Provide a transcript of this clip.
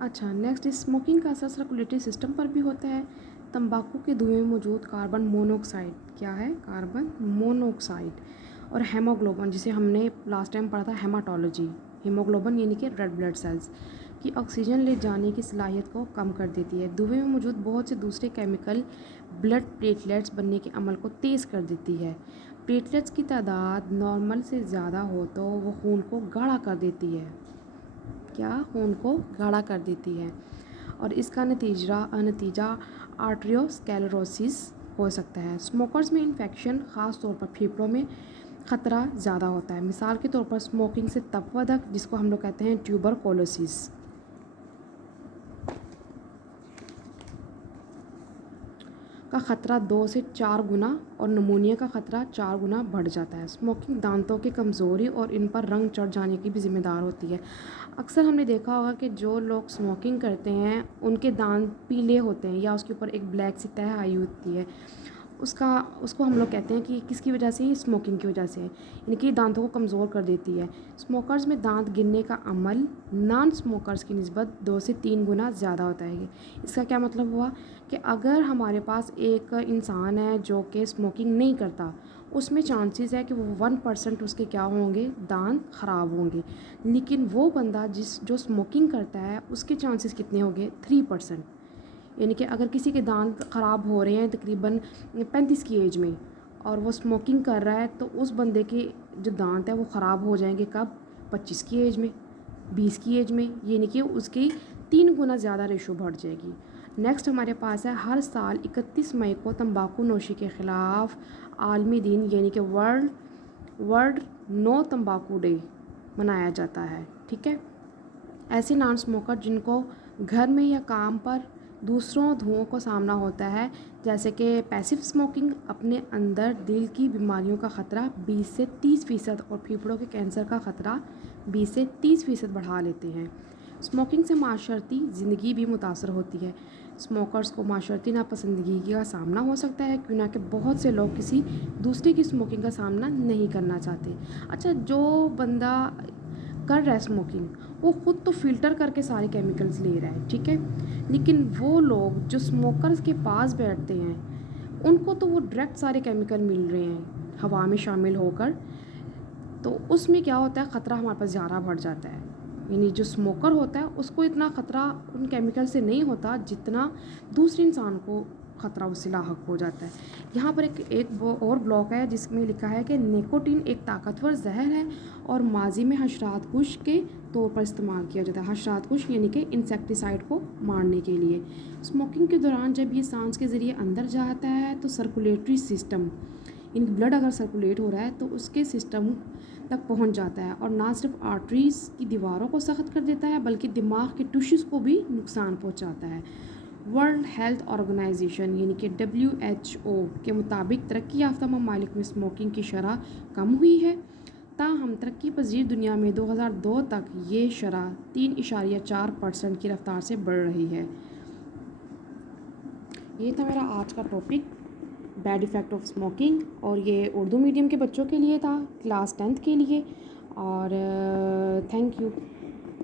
अच्छा, next smoking का असर सर्कुलेटरी सिस्टम पर भी होता है। तंबाकू के धुएं में मौजूद कार्बन मोनोऑक्साइड, क्या है? कार्बन मोनोऑक्साइड और हेमोग्लोबिन, जिसे हमने लास्ट टाइम पढ़ा था हेमाटोलॉजी, हीमोग्लोबिन यानी कि रेड ब्लड सेल्स की ऑक्सीजन ले जाने की सलाहियत को कम कर देती है। धुएं में मौजूद बहुत से दूसरे केमिकल ब्लड प्लेटलेट्स बनने के अमल को तेज़ कर देती है। प्लेटलेट्स की तादाद नॉर्मल से ज़्यादा हो तो वो खून को गाढ़ा कर देती है। क्या? खून को गाढ़ा कर देती है और इसका नतीजा आर्ट्रियोस्क्लेरोसिस हो सकता है। स्मोकर्स में इन्फेक्शन, ख़ास तौर पर फेफड़ों में ख़तरा ज़्यादा होता है। मिसाल के तौर पर स्मोकिंग से तपवदक, जिसको हम लोग कहते हैं ट्यूबरकुलोसिस, का ख़तरा 2 से 4 गुना और नमूनिया का ख़तरा 4 गुना बढ़ जाता है। स्मोकिंग दांतों की कमज़ोरी और इन पर रंग चढ़ जाने की भी ज़िम्मेदार होती है। अक्सर हमने देखा होगा कि जो लोग स्मोकिंग करते हैं उनके दांत पीले होते हैं या उसके ऊपर एक ब्लैक सी तह आई होती है। उसको हम लोग कहते हैं कि किसकी वजह से? स्मोकिंग की वजह से है, यानी कि दांतों को कमज़ोर कर देती है। स्मोकर्स में दांत गिरने का अमल नॉन स्मोकर्स की निस्बत 2 से 3 गुना ज़्यादा होता है। इसका क्या मतलब हुआ कि अगर हमारे पास एक इंसान है जो कि स्मोकिंग नहीं करता, उसमें चांसेस है कि वो 1% उसके क्या होंगे? दांत ख़राब होंगे। लेकिन वो बंदा जो स्मोकिंग करता है उसके चांसेस कितने होंगे? 3%। यानी कि अगर किसी के दांत ख़राब हो रहे हैं तकरीबन 35 की एज में और वो स्मोकिंग कर रहा है, तो उस बंदे के जो दांत है वो ख़राब हो जाएंगे कब? 25 की एज में, 20 की एज में, यानी कि उसकी 3 गुना ज़्यादा रेशो बढ़ जाएगी। नेक्स्ट हमारे पास है, हर साल 31 मई को तंबाकू नोशी के ख़िलाफ़ आलमी दिन यानी कि वर्ल्ड नो तंबाकू डे मनाया जाता है। ठीक है। ऐसे नॉन स्मोकर जिनको घर में या काम पर दूसरों धुओं को सामना होता है, जैसे कि पैसिव स्मोकिंग, अपने अंदर दिल की बीमारियों का ख़तरा 20 से 30% और फेफड़ों के कैंसर का ख़तरा 20 से 30% बढ़ा लेते हैं। स्मोकिंग से माशरती ज़िंदगी भी मुतासर होती है। स्मोकर्स को माशरती नापसंदगी का सामना हो सकता है, क्यों ना कि बहुत से लोग किसी दूसरे की स्मोकिंग का सामना नहीं करना चाहते। अच्छा, जो बंदा कर रहा है स्मोकिंग, वो ख़ुद तो फ़िल्टर करके सारे केमिकल्स ले रहा है, ठीक है, लेकिन वो लोग जो स्मोकर्स के पास बैठते हैं उनको तो वो डायरेक्ट सारे केमिकल मिल रहे हैं हवा में शामिल होकर, तो उसमें क्या होता है? ख़तरा हमारे पास ज़्यादा बढ़ जाता है। यानी जो स्मोकर होता है उसको इतना ख़तरा उन केमिकल से नहीं होता जितना दूसरे इंसान को ख़तरा उससे लाहक हो जाता है। यहाँ पर एक वो और ब्लॉक है जिसमें लिखा है कि निकोटीन एक ताकतवर जहर है और माजी में हशरात कुश के तौर पर इस्तेमाल किया जाता है। हशरात कुश यानी कि इंसेक्टिसाइड को मारने के लिए। स्मोकिंग के दौरान जब ये सांस के ज़रिए अंदर जाता है तो सर्कुलेटरी सिस्टम, इन ब्लड अगर सर्कुलेट हो रहा है तो उसके सिस्टम तक पहुंच जाता है और ना सिर्फ आर्टरीज़ की दीवारों को सख्त कर देता है बल्कि दिमाग के टिश्यूज़ को भी नुकसान पहुंचाता है। वर्ल्ड हेल्थ ऑर्गेनाइजेशन यानी कि WHO के मुताबिक तरक्की याफ्ता ममालिक में स्मोकिंग की शरह कम हुई है, ताहम तरक्की पजीर दुनिया में 2002 तक ये शरह 3.4% की रफ्तार से बढ़ रही है। ये था मेरा आज का topic, bad effect of smoking, और ये उर्दू मीडियम के बच्चों के लिए था, क्लास 10th के लिए। और थैंक यू।